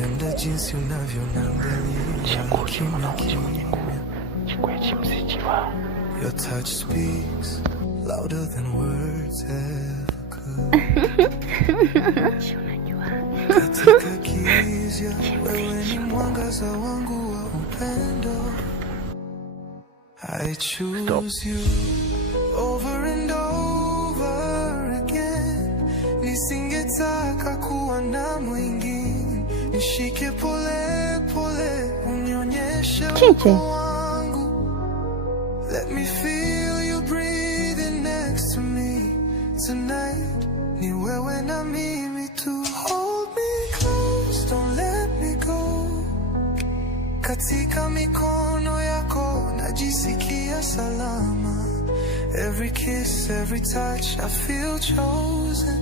napenda jinsi unavyoniangalia Your touch speaks louder than words ever could. Katika giza wewe ni mwangaza wangu wa upendo. I choose you over and over again. Nisingetaka kuwa na mwingine. Nishike pole pole unionyeshe wangu. Let me feel you breathing next to me tonight. Ni wewe na mimi tu. Hold me close, don't let me go. Katika mikono yako najisikia salama. Every kiss, every touch, I feel chosen.